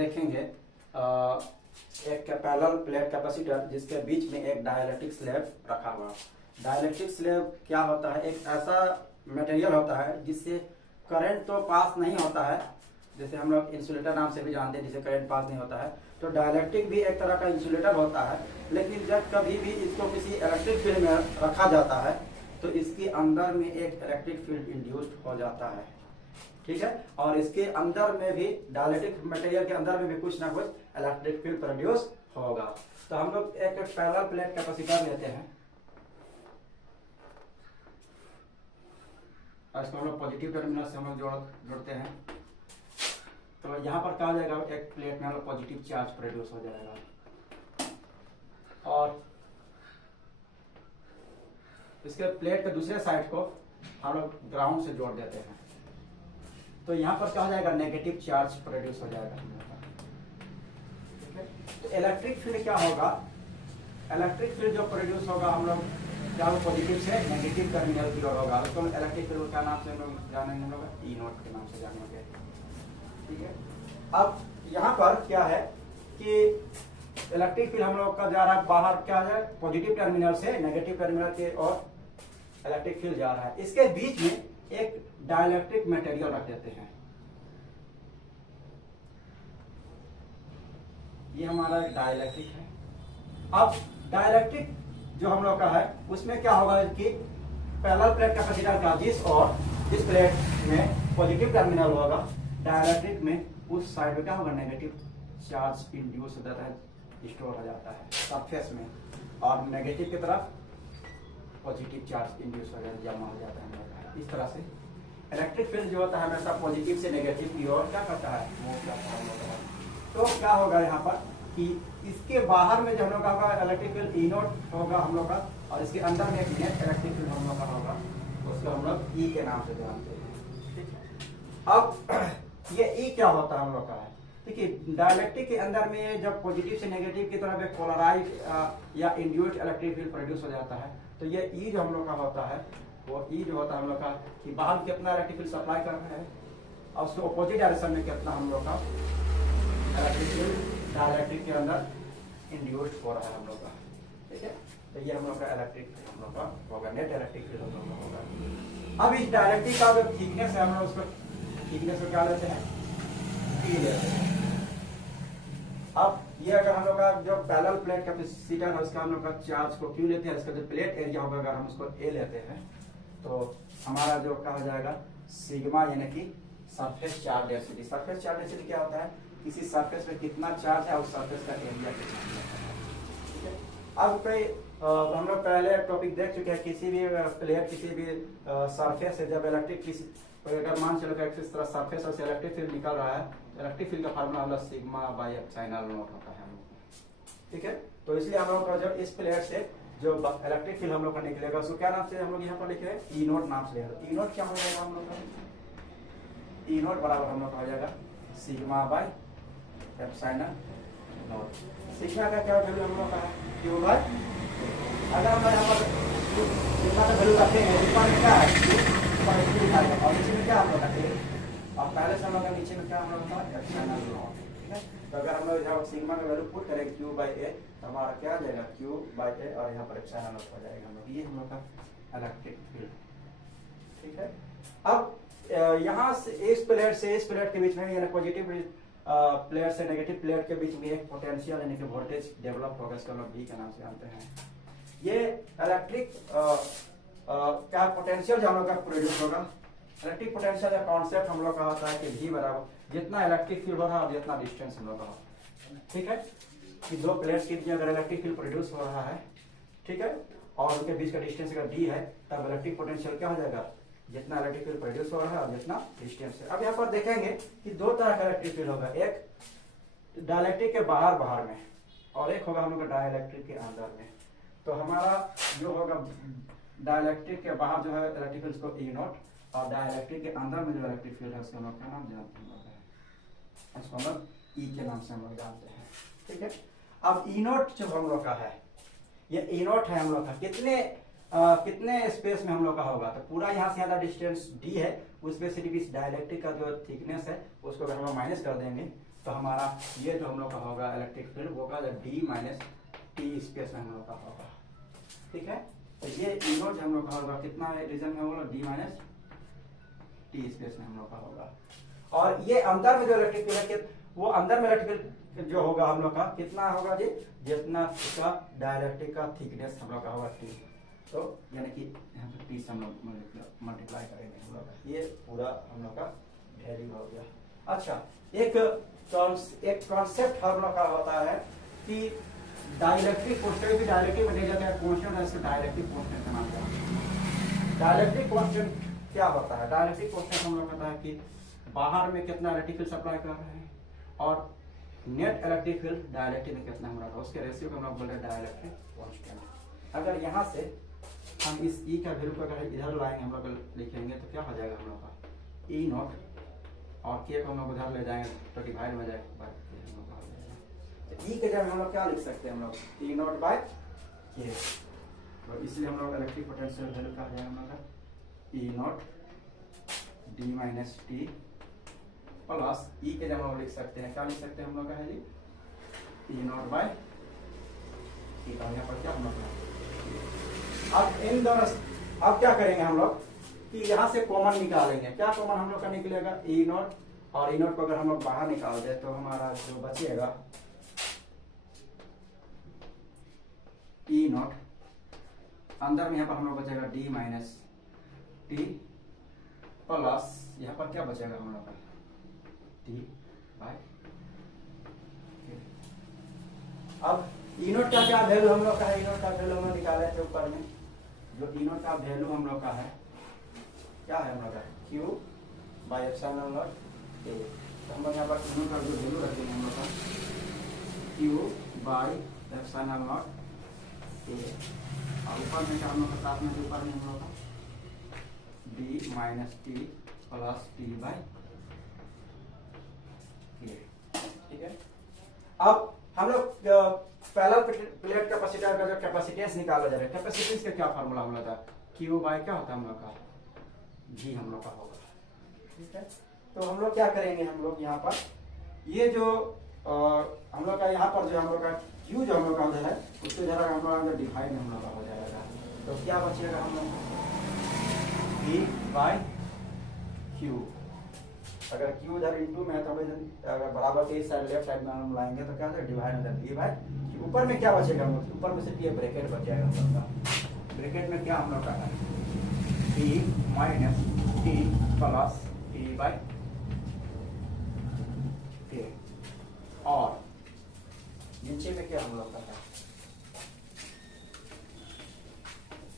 देखेंगे एक parallel plate capacitor जिसके बीच में एक डाइलेक्ट्रिक स्लैब रखा हुआ। डाइलेक्ट्रिक स्लैब क्या होता है? एक ऐसा मटेरियल होता है जिससे करंट तो पास नहीं होता है, जैसे हम लोग इंसुलेटर नाम से भी जानते हैं, जिससे करंट पास नहीं होता है। तो डाइलेक्ट्रिक भी एक तरह का इंसुलेटर होता है, लेकिन जब कभी भी इसको किसी इलेक्ट्रिक फील्ड में रखा जाता है तो इसके अंदर में एक इलेक्ट्रिक फील्ड इंड्यूस्ड हो जाता है, ठीक है। और इसके अंदर में भी डाइलेक्ट्रिक मटेरियल के अंदर में भी कुछ ना कुछ इलेक्ट्रिक फील्ड प्रोड्यूस होगा। तो हम लोग एक पैरेलल प्लेट कैपेसिटर लेते हैं और इसको हम लोग पॉजिटिव टर्मिनल से हम लोग जोड़ते हैं। तो यहाँ पर क्या हो जाएगा, एक प्लेट में हम लोग पॉजिटिव चार्ज प्रोड्यूस हो जाएगा और इसके प्लेट के दूसरे साइड को हम लोग ग्राउंड से जोड़ देते हैं। तो यहाँ पर क्या हो जाएगा, नेगेटिव चार्ज प्रोड्यूस हो जाएगा, ठीक है। तो इलेक्ट्रिक फील्ड क्या होगा, इलेक्ट्रिक फील्ड जो प्रोड्यूस होगा हम लोग क्या वो पॉजिटिव से नेगेटिव टर्मिनल की ओर होगा। उसको इलेक्ट्रिक फील्ड का नाम से हम लोग जानेंगे, हम लोग ई नोट के नाम से जानेंगे, ठीक है। अब यहाँ पर क्या है कि इलेक्ट्रिक फील्ड हम लोग का जा रहा है बाहर, क्या है, पॉजिटिव टर्मिनल से नेगेटिव टर्मिनल की ओर इलेक्ट्रिक फील्ड जा रहा है। इसके बीच में एक डाइलेक्ट्रिक मटेरियल रख देते हैं। ये हमारा डाइलेक्ट्रिक है। अब डाइलेक्ट्रिक जो हम लोग का है उसमें क्या होगा कि पैरेलल प्लेट कैपेसिटर का जिस प्लेट में पॉजिटिव टर्मिनल होगा, डाइलेक्ट्रिक में उस साइड में क्या होगा, नेगेटिव चार्ज इंड्यूस हो जाता है, स्टोर हो जाता है सरफेस में, और नेगेटिव की तरफ पॉजिटिव चार्ज इंड्यूस हो जाता है, जमा हो जाता है। इस तरह से इलेक्ट्रिक फील्ड जो होता है हमेशा पॉजिटिव से नेगेटिव की ओर क्या करता है, मूव करता है। तो क्या होगा यहाँ पर कि इसके बाहर में जो हम लोग का होगा इलेक्ट्रिक फील्ड ई नोट होगा हम लोग का, और इसके अंदर में एक नेट इलेक्ट्रिक फील्ड हम लोग का होगा, उसको हम लोग ई के नाम से जानते हैं, ठीक है। अब ये ई क्या होता है हम लोग का है, देखिए डाइलेक्ट्रिक के अंदर में जब पॉजिटिव से नेगेटिव की तरफ एक पोलराइज या इंड्यूस्ड इलेक्ट्रिक फील्ड प्रोड्यूस हो जाता है, तो ये ई जो हम लोग का होता है, वो ई जो होता है हम लोग का कि बाहर कितना इलेक्ट्रिक फील्ड सप्लाई कर रहे हैं और उसके अपोजिट डायरेक्शन में कितना हम लोग का इलेक्ट्रिक फील्ड डाइलेक्ट्रिक के अंदर इंड्यूस्ड हो रहा है हम लोग का, ठीक है। तो ये हम लोग का इलेक्ट्रिक हम लोग का होगा, नेट इलेक्ट्रिक फील्ड हम लोग का होगा। अब इस डाइलेक्ट्रिक का जो थिकनेस है हम लोग उसको थिकनेस को क्या लेते हैं, ई लेते हैं। अब ये अगर हम लोग का जो पैरेलल प्लेट कैपेसिटर है उसका हम लोग का चार्ज को क्यू लेते हैं, इसका जो प्लेट एरिया होगा अगर हम उसको ए लेते हैं तो हमारा जो कहा जाएगा सिग्मा, यानी कि surface charge density. Surface charge density क्या होता है, किसी सरफेस पे कितना चार्ज है उस सरफेस का एरिया कितना है, ठीक है। अब कई हम लोग पहले टॉपिक देख चुके हैं, किसी भी प्लेट किसी भी सरफेस से जब इलेक्ट्रिक किसी अगर मान चलो कि इस तरह सरफेस से इलेक्ट्रिक फील्ड निकल रहा है, इलेक्ट्रिक फील्ड का फार्मूला हम लोग सिग्मा बाई एप्सिलॉन नॉट होता है हम लोग, ठीक है। तो इसलिए हम लोग का जब इस प्लेट से जो इलेक्ट्रिक फील्ड हम लोग का निकलेगा उसको क्या नाम से हम लोग यहाँ पर लिख रहे हैं, ई नोट नाम से लिख रहे हैं। ई नोट क्या हो जाएगा हम लोग का, ई नोट बराबर हम लोग का हो जाएगा sigma by epsilon not. Sigma का क्या वैल्यू हम लोग का है, क्यू बाई, अगर हम यहाँ पर सिग्मा का वैल्यू रखेंगे ऊपर में क्या है, और नीचे में क्या हम लोग रखेंगे, और पहले से हम लोग नीचे में क्या हम लोग का एप्सिलॉन नॉट, ठीक है। तो अगर हम लोग यहाँ सिग्मा का वैल्यू पुट करेंगे क्यू बाई ए तो हमारा क्या आ जाएगा, क्यू बाई ए, और यहाँ पर एप्सिलॉन नॉट हो जाएगा हम लोग, ये हम लोग का इलेक्ट्रिक फील्ड, ठीक है। अब यहाँ से इस प्लेट के बीच में यानी पॉजिटिव प्लेट से नेगेटिव प्लेट के बीच में एक पोटेंशियल यानी कि वोल्टेज डेवलप होगा, इसको हम लोग V के नाम से जानते हैं। ये इलेक्ट्रिक क्या पोटेंशियल जो हम लोग का प्रोड्यूस होगा, इलेक्ट्रिक पोटेंशियल का कॉन्सेप्ट हम लोग का होता है कि V बराबर जितना इलेक्ट्रिक फील्ड हो रहा है और जितना डिस्टेंस हम लोग का हो, ठीक है। कि दो प्लेट्स के बीच में अगर इलेक्ट्रिक फील्ड प्रोड्यूस हो रहा है, ठीक है, और उनके बीच का डिस्टेंस अगर D है तब इलेक्ट्रिक पोटेंशियल क्या हो जाएगा, जितना इलेक्ट्रिक फील्ड प्रोड्यूस हो रहा है और जितना डिस्टेंस है। अब यहाँ पर देखेंगे कि दो तरह का इलेक्ट्रिक फील्ड होगा, एक डाइलेक्ट्रिक के बाहर में और एक होगा हम लोग डाइलेक्ट्रिक के अंदर में। तो हमारा जो होगा डाइलेक्ट्रिक के बाहर जो है इलेक्ट्रिक फील्ड को ई नोट, और डाइलेक्ट्रिक के अंदर में जो इलेक्ट्रिक फील्ड है उसका हम लोग क्या नाम जानते हैं, इसको हम लोग ई के नाम से हम लोग जानते हैं, ठीक है। अब ई नोट जो हम लोग का है, ये ई नोट है हम लोग का कितने स्पेस में हम लोग का होगा, तो पूरा यहाँ से डिस्टेंस d है, उसमें सिर्फ इस डाइलेक्ट्रिक का जो थिकनेस है उसको अगर हम लोग माइनस कर देंगे तो हमारा ये जो हम लोग का होगा इलेक्ट्रिक फील्ड वो होगा डी माइनस टी स्पेस में हम लोग का होगा। ठीक है, तो ये ई नोट हम लोग का होगा कितना रीजन में होगा डी माइनस टी स्पेस में हम लोग का होगा। और ये अंदर में जो इलेक्ट्रिक फील्ड है वो अंदर में इलेक्ट्रिक फील्ड जो होगा हम लोग का कितना होगा जी, जितना इसका डायइलेक्ट्रिक का थिकनेस हम लोग का होगा टी, तो यानी कि यहाँ पर टी से हम लोग मल्टीप्लाई करेंगे हम लोग का, ये पूरा हम लोग का वैल्यू हो गया। अच्छा, एक कॉन्सेप्ट हम लोग का होता है कि डाइलेक्ट्रिक कांस्टेंट भी डाइलेक्ट्रिक मटेरियल का कांस्टेंट है, इसको डाइलेक्ट्रिक कांस्टेंट का नाम है। डाइलेक्ट्रिक कांस्टेंट क्या होता है? डाइलेक्ट्रिक कांस्टेंट हम लोग कहता है कि बाहर में कितना इलेक्ट्रिक फील्ड सप्लाई कर रहे हैं और नेट इलेक्ट्रिक फील्ड डाइलेक्ट्रिक में कितना हमारा था, उसके रेशियो को हम लोग बोल रहे हैं डाइलेक्ट्रिक कांस्टेंट। अगर यहाँ से हम इस ई का वैल्यू को अगर इधर लाएंगे हम लोग लिखेंगे तो क्या हो जाएगा हम लोग का ई नॉट, और के को हम लोग उधर ले जाएंगे तो डिवाइड हो जाएगा। ई के जगह हम लोग क्या लिख सकते हैं, हम लोग ई नॉट बाय के, तो इसलिए हम लोग इलेक्ट्रिक पोटेंशियल वैल्यू क्या हो जाएगा हम लोग का E naught D minus T plus E के जगह हम लोग लिख सकते हैं, क्या लिख सकते हैं हम लोग का है जी ई नॉट बाय टी का, यहाँ पर क्या हम लोग। अब इन दोनों अब क्या करेंगे हम लोग कि यहाँ से कॉमन निकालेंगे, क्या कॉमन हम लोग का निकलेगा ई नॉट, और ई नॉट को अगर हम लोग बाहर निकाल दे तो हमारा जो बचेगा ई नॉट, अंदर में यहाँ पर हम लोग बचेगा डी माइनस टी प्लस यहाँ पर क्या बचेगा हम लोग का टी बाय। अब ई नॉट का क्या वैल्यू हम लोग का है, ई नॉट का वैल्यू हम लोग निकाले थे ऊपर में, जो ई नॉट का वैल्यू हम लोग का है क्या है हम लोग का Q by epsilon not a, तो हम लोग यहाँ पर ई नॉट का जो वैल्यू रखेंगे हम लोग का Q by epsilon not a, और ऊपर में क्या हम लोग का साथ में ऊपर में हम लोग का D minus T plus T by K. ठीक है, अब हम लोग पैरेलल प्लेट कैपेसिटर का जो कैपेसिटेंस निकाला जा रहा है, कैपेसिटेंस का क्या फार्मूला हम लोग का क्यू बाय क्या होता है हम लोग का जी हम लोग का होगा। ठीक है, तो हम लोग क्या करेंगे, हम लोग यहाँ पर ये जो हम लोग का यहाँ पर जो हम लोग का क्यू जो हम लोग का उधर है उसको जरा हम लोग डिवाइड हम लोग का हो जाएगा, तो क्या बचेगा हम लोग V बाय क्यू। अगर क्यू इधर इंटू में है तो अगर बराबर के इस साइड लेफ्ट साइड में हम लाएंगे तो क्या होगा डिवाइड हो जाएगा V बाय क्यू। ऊपर में क्या बचेगा हम लोग, ऊपर में से ये ब्रैकेट बच जाएगा हम लोग का, ब्रैकेट में क्या हम लोग का है T minus T plus T by K, और नीचे में क्या हम लोग का है।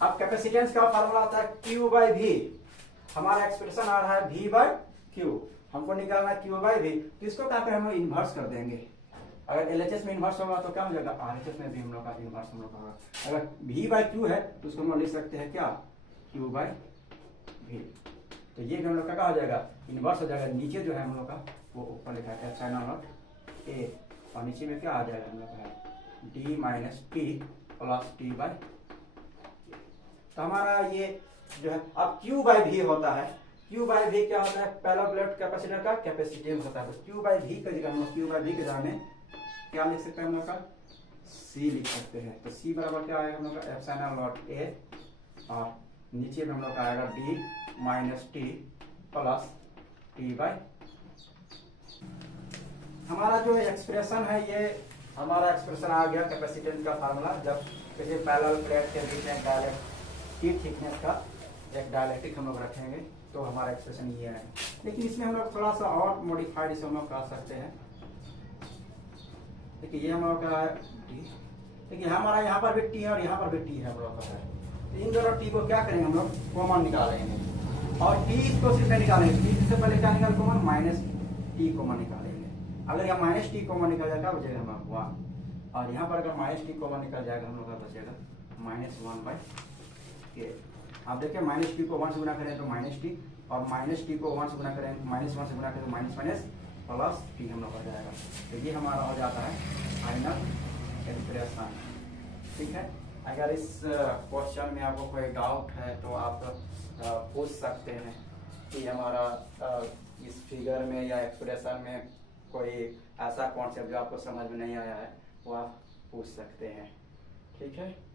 अब कैपेसिटेंस का फार्मूला आता है Q बाय V, हमारा एक्सप्रेशन आ रहा है V बाय Q, हमको निकालना है Q बाय V, तो इसको क्या पे हम लोग इन्वर्स कर देंगे। अगर LHS में इन्वर्स होगा तो क्या हो जाएगा RHS में भी हम लोग का इन्वर्स हम लोग का होगा। अगर V बाय Q है तो उसको हम लोग लिख सकते हैं क्या Q बाय V, तो ये भी हम लोग का क्या हो जाएगा इन्वर्स हो जाएगा। नीचे जो है हम लोग का वो ऊपर लिखा है एप्सिलॉन नॉट A, और नीचे में क्या आ जाएगा हम लोग का D minus T plus T by, तो हमारा ये जो है अब Q बाय V होता है, Q बाय V क्या होता है पैरेलल प्लेट कैपेसिटर का कैपेसिटेंस होता है, तो Q बाय V का जगह हम लोग Q बाय V के जगह में क्या लिख सकते हैं हम लोग का C लिख सकते हैं, तो C बराबर क्या आएगा हम लोग का एप्सिलॉन नॉट A, और नीचे में हम लोग का आएगा D minus T plus T by. हमारा जो एक्सप्रेशन है ये हमारा एक्सप्रेशन आ गया कैपेसिटेंस का फार्मूला, जब किसी पैरेलल प्लेट के बीच में डायलेक्ट्रिक थिकनेस का एक डायलेक्ट्रिक हम लोग रखेंगे तो हमारा एक्सप्रेशन ये है। लेकिन इसमें हम लोग थोड़ा सा और मॉडिफाइड इसे हम लोग कर सकते हैं। देखिए ये हम लोग का है टी, देखिए हमारा यहाँ पर भी टी है और यहाँ पर भी टी है हम लोग का है, तो इन दोनों टी को क्या करेंगे हम लोग कॉमन निकालेंगे, और टी को सिर्फ निकालेंगे, टी से पहले क्या निकाल कॉमन माइनस टी कॉमन निकालेंगे। अगर यहाँ माइनस टी कॉमन निकल जाएगा बचेगा हम लोग 1, और यहाँ पर अगर माइनस टी कॉमन निकल जाएगा हम लोग का बचेगा माइनस 1 बाय के। आप देखिए माइनस टी को 1 से गुना करें तो माइनस टी, और माइनस टी को 1 से गुना करें माइनस 1 से गुना करें तो माइनस माइनस प्लस टी हम लोग हो जाएगा, तो ये हमारा हो जाता है फाइनल एक्सप्रेशन। ठीक है, अगर इस क्वेश्चन में आपको कोई डाउट है तो आप पूछ सकते हैं कि हमारा इस फिगर में या एक्सप्रेशन में कोई ऐसा कॉन्सेप्ट जो आपको समझ में नहीं आया है वो आप पूछ सकते हैं। ठीक है।